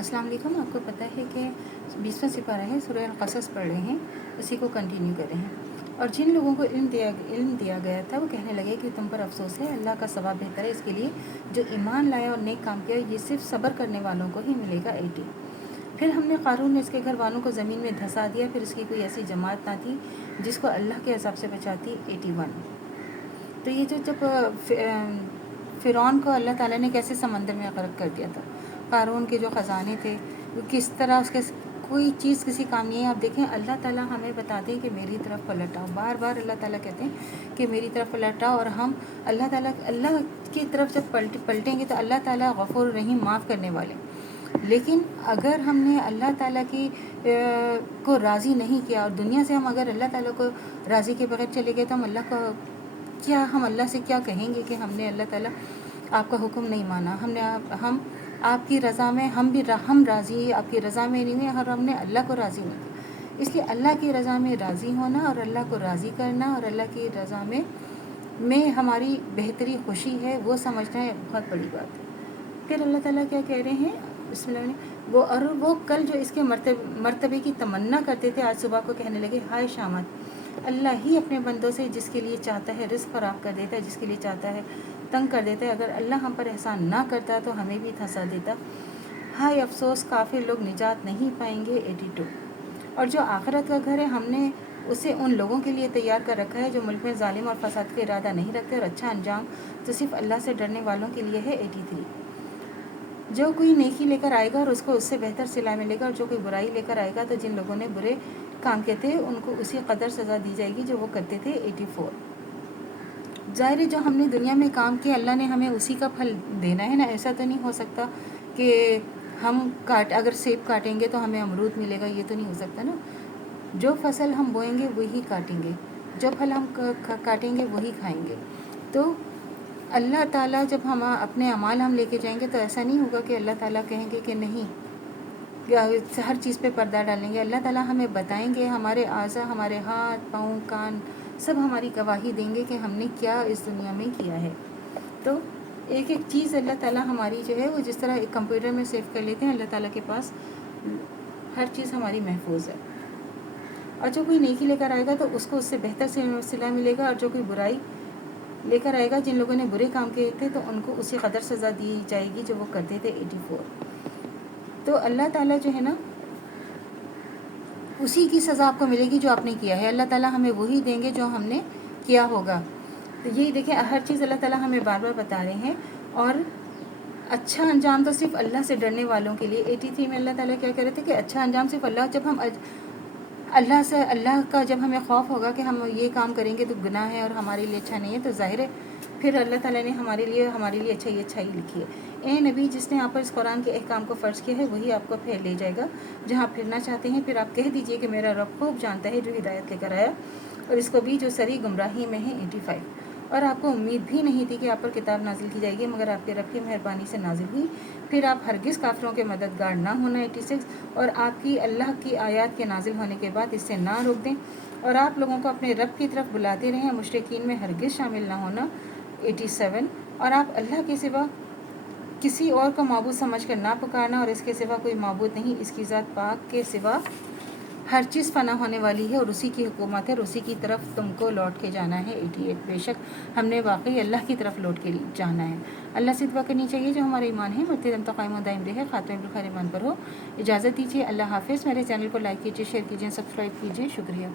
अस्सलाम वालेकुम। आपको पता है कि 20वां सिपारा है, सूरह अल-क़सस पढ़ रहे हैं, उसी को कंटिन्यू कर रहे हैं। और जिन लोगों को इल्म दिया गया था वो कहने लगे कि तुम पर अफसोस है, अल्लाह का सवाब बेहतर है इसके लिए जो ईमान लाया और नेक काम किया, ये सिर्फ सब्र करने वालों को ही मिलेगा 80। फिर हमने क़ारून ने इसके घर वालों को ज़मीन में धंसा दिया, फिर उसकी कोई ऐसी जमात ना थी जिसको अल्लाह के अज़ाब से बचाती। 81। तो ये जो जब फ़िरौन को अल्लाह ताला ने कैसे समंदर में गर्क कर दिया था, क़ारून के जो ख़जाने थे वो किस तरह उसके कोई चीज़ किसी काम नहीं है। आप देखें अल्लाह ताला हमें बताते हैं कि मेरी तरफ पलट आओ, बार बार अल्लाह ताला कहते हैं कि मेरी तरफ पलट आओ। और हम अल्लाह की तरफ जब पलटेंगे तो अल्लाह ताला गफ़ूर रहीम माफ़ करने वाले। लेकिन अगर हमने अल्लाह ताला की को राज़ी नहीं किया और दुनिया से हम अगर अल्लाह ताला को राज़ी के बगैर चले गए तो हम अल्लाह से क्या कहेंगे कि हमने अल्लाह ताला आपका हुक्म नहीं माना, हम आपकी रज़ा में हम राज़ी आपकी रज़ा में नहीं हुए और हमने अल्लाह को राज़ी नहीं किया। इसलिए अल्लाह की रज़ा में राज़ी होना और अल्लाह को राज़ी करना और अल्लाह की रज़ा में हमारी बेहतरी खुशी है वो समझना है बहुत बड़ी बात है। फिर अल्लाह ताला क्या कह रहे हैं वो कल जो इसके मर्तबे की तमन्ना करते थे, आज सुबह को कहने लगे हाय शामत, अल्लाह ही अपने बंदों से जिसके लिए चाहता है रिज़्क़ फराहम कर देता है, जिसके लिए चाहता है तंग कर देता है। अगर अल्लाह हम पर एहसान ना करता तो हमें भी धंसा देता। हाय अफसोस, काफ़िर लोग निजात नहीं पाएंगे। 82। और जो आखिरत का घर है हमने उसे उन लोगों के लिए तैयार कर रखा है जो मुल्क में जालिम और फसाद का इरादा नहीं रखते, और अच्छा अंजाम तो सिर्फ अल्लाह से डरने वालों के लिए है। 83। जो कोई नेकी लेकर आएगा और उसको उससे बेहतर सिला मिलेगा, और जो कोई बुराई लेकर आएगा तो जिन लोगों ने बुरे काम किए थे उनको उसी कदर सज़ा दी जाएगी जो वो करते थे। 84। ज़ाहिर है जो हमने दुनिया में काम किया अल्लाह ने हमें उसी का फल देना है ना। ऐसा तो नहीं हो सकता कि हम अगर सेब काटेंगे तो हमें अमरूद मिलेगा, ये तो नहीं हो सकता ना। जो फसल हम बोएंगे वही काटेंगे, जो फल हम काटेंगे वही खाएंगे। तो अल्लाह ताला जब हम अपने अमाल हम लेके जाएंगे तो ऐसा नहीं होगा कि अल्लाह ताला कहेंगे कि नहीं, हर चीज़ पे पर्दा डालेंगे। अल्लाह ताला हमें बताएंगे, हमारे आज़ा, हमारे हाथ पाँव कान सब हमारी गवाही देंगे कि हमने क्या इस दुनिया में किया है। तो एक एक चीज़ अल्लाह ताला हमारी जो है वो जिस तरह एक कंप्यूटर में सेव कर लेते हैं, अल्लाह ताला के पास हर चीज़ हमारी महफूज है। और जो कोई नेकी लेकर आएगा तो उसको उससे बेहतर सिला मिलेगा, और जो कोई बुराई लेकर आएगा, जिन लोगों ने बुरे काम किए थे तो उनको उसी कदर सज़ा दी जाएगी जो वो करते थे। 84। तो अल्लाह ताला जो है ना उसी की सज़ा आपको मिलेगी जो आपने किया है। अल्लाह ताला हमें वही देंगे जो हमने किया होगा। तो यही देखें हर चीज़ अल्लाह ताला हमें बार बार बता रहे हैं। और अच्छा अंजाम तो सिर्फ अल्लाह से डरने वालों के लिए। 83 में अल्लाह ताला क्या कह रहे थे कि अच्छा अंजाम सिर्फ अल्लाह, जब हम अल्लाह का जब हमें खौफ होगा कि हम ये काम करेंगे तो गुनाह है और हमारे लिए अच्छा नहीं है, तो ज़ाहिर है फिर अल्लाह ताला ने हमारे लिए अच्छाई लिखी है। ए नबी, जिसने आप पर इस कुरान के अहकाम को फ़र्ज़ किया है वही आपको फिर ले जाएगा जहाँ फिरना चाहते हैं। फिर आप कह दीजिए कि मेरा रब खूब जानता है जो हिदायत लेकर आया और इसको भी जो सरी गुमराही में है। 85। और आपको उम्मीद भी नहीं थी कि आप पर किताब नाजिल की जाएगी, मगर आपके रब की मेहरबानी से नाजिल हुई, फिर आप हरगिज़ काफिरों के मददगार ना होना। 86। और आपकी अल्लाह की आयत के नाजिल होने के बाद इससे ना रोक दें और आप लोगों को अपने रब की तरफ बुलाते रहें, मुशरिकीन में हरगिज़ शामिल ना होना। 87। और आप अल्लाह के सिवा किसी और को माबूद समझ कर ना पुकारना, और इसके सिवा कोई माबूद नहीं, इसकी ज़ात पाक के सिवा हर चीज़ फना होने वाली है और उसी की हुकूमत है और उसी की तरफ तुमको लौट के जाना है। 88। बेशक हमने वाकई अल्लाह की तरफ लौट के जाना है। अल्लाह से दुआ करनी चाहिए जो हमारा ईमान है मरते दम तक कायम व दायम रहे, खात्मे बिल खैर ईमान पर हो। इजाज़त दीजिए, अल्लाह हाफिज़। मेरे चैनल को लाइक कीजिए, शेयर कीजिए, सब्सक्राइब कीजिए। शुक्रिया।